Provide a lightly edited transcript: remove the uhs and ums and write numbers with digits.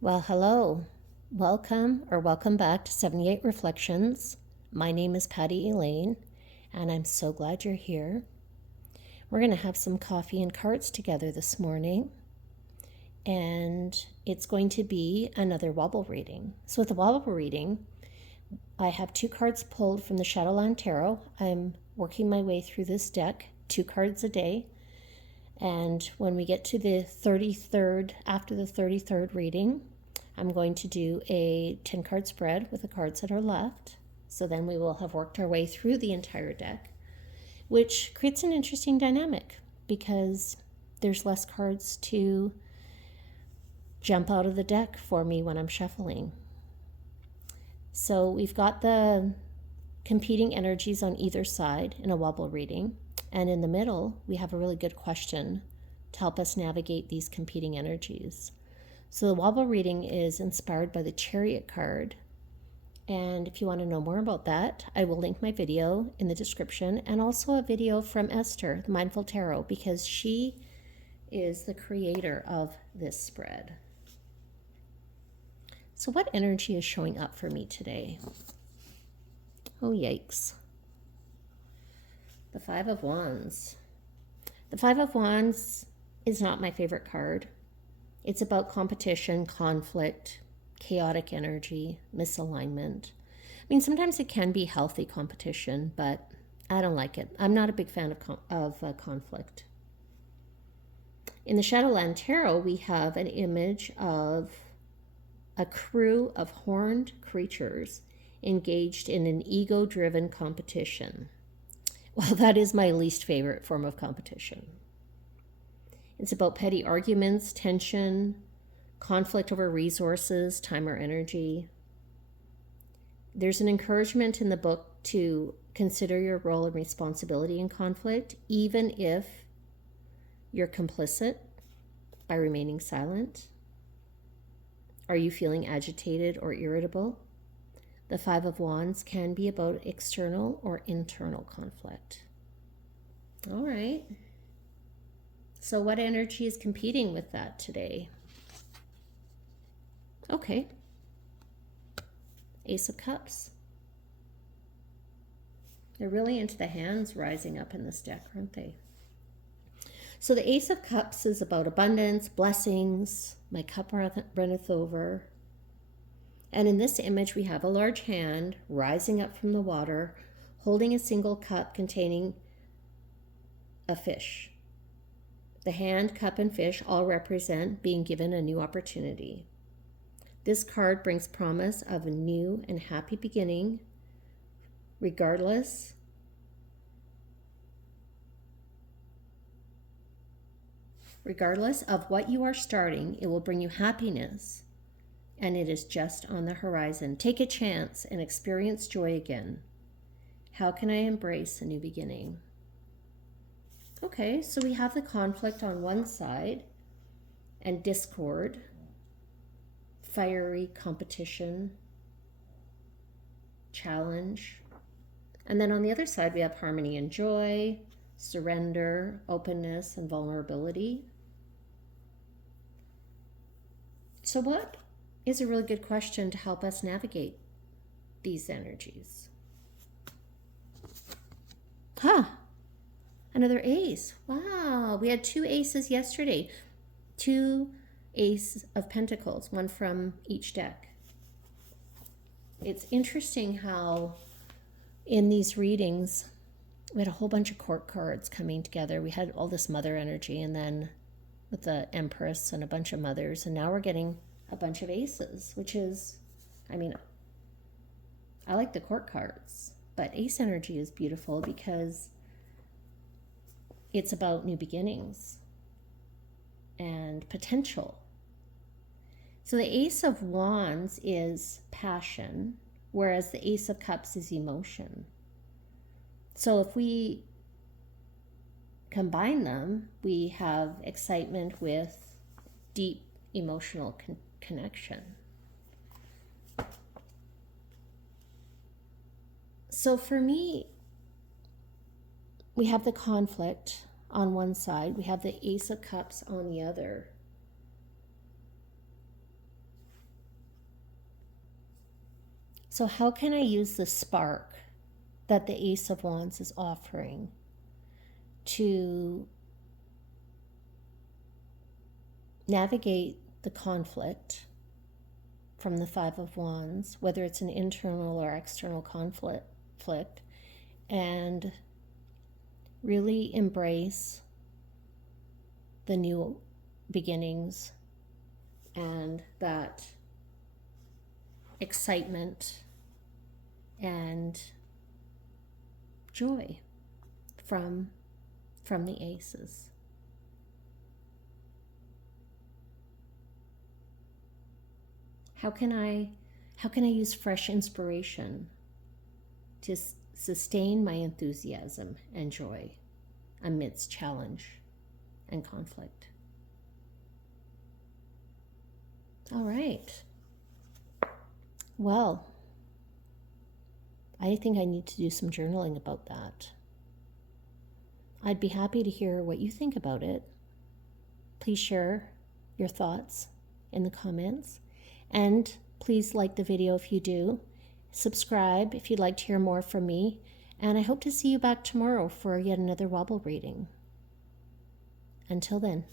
Well, hello. Welcome back to 78 Reflections. My name is Patty Elaine, and I'm so glad you're here. We're going to have some coffee and cards together this morning, and it's going to be another wobble reading. So with the wobble reading, I have 2 cards pulled from the Shadowland Tarot. I'm working my way through this deck, 2 cards a day. And when we get to the 33rd, after the 33rd reading, I'm going to do a 10 card spread with the cards that are left. So then we will have worked our way through the entire deck, which creates an interesting dynamic because there's less cards to jump out of the deck for me when I'm shuffling. So we've got the competing energies on either side in a wobble reading. And in the middle, we have a really good question to help us navigate these competing energies. So the wobble reading is inspired by the Chariot card. And if you want to know more about that, I will link my video in the description and also a video from Esther, the Mindful Tarot, because she is the creator of this spread. So what energy is showing up for me today? Oh, yikes. The Five of Wands. The Five of Wands is not my favorite card. It's about competition, conflict, chaotic energy, misalignment. I mean, sometimes it can be healthy competition, but I don't like it. I'm not a big fan of conflict. In the Shadowland Tarot, we have an image of a crew of horned creatures engaged in an ego-driven competition. Well, that is my least favorite form of competition. It's about petty arguments, tension, conflict over resources, time or energy. There's an encouragement in the book to consider your role and responsibility in conflict, even if you're complicit by remaining silent. Are you feeling agitated or irritable? The Five of Wands can be about external or internal conflict. All right. So what energy is competing with that today? Okay. Ace of Cups. They're really into the hands rising up in this deck, aren't they? So the Ace of Cups is about abundance, blessings, my cup runneth over. And in this image, we have a large hand rising up from the water, holding a single cup containing a fish. The hand, cup, and fish all represent being given a new opportunity. This card brings promise of a new and happy beginning, regardless of what you are starting. It will bring you happiness, and it is just on the horizon. Take a chance and experience joy again. How can I embrace a new beginning? Okay, so we have the conflict on one side and discord, fiery competition, challenge. And then on the other side, we have harmony and joy, surrender, openness, and vulnerability. So what is a really good question to help us navigate these energies? Another ace. Wow, we had 2 aces yesterday. 2 ace of pentacles, one from each deck. It's interesting how in these readings, we had a whole bunch of court cards coming together. We had all this mother energy, and then with the Empress and a bunch of mothers, and now we're getting a bunch of aces, which is, I mean, I like the court cards, but ace energy is beautiful because it's about new beginnings and potential. So the Ace of Wands is passion, whereas the Ace of Cups is emotion. So if we combine them, we have excitement with deep emotional connection. So for me, we have the conflict on one side, we have the Ace of Cups on the other. So how can I use the spark that the Ace of Wands is offering to navigate the conflict from the Five of Wands, whether it's an internal or external conflict, and really embrace the new beginnings and that excitement and joy from the aces. How can I use fresh inspiration to sustain my enthusiasm and joy amidst challenge and conflict? All right. Well, I think I need to do some journaling about that. I'd be happy to hear what you think about it. Please share your thoughts in the comments. And please like the video if you do. Subscribe if you'd like to hear more from me. And I hope to see you back tomorrow for yet another Wobble reading. Until then.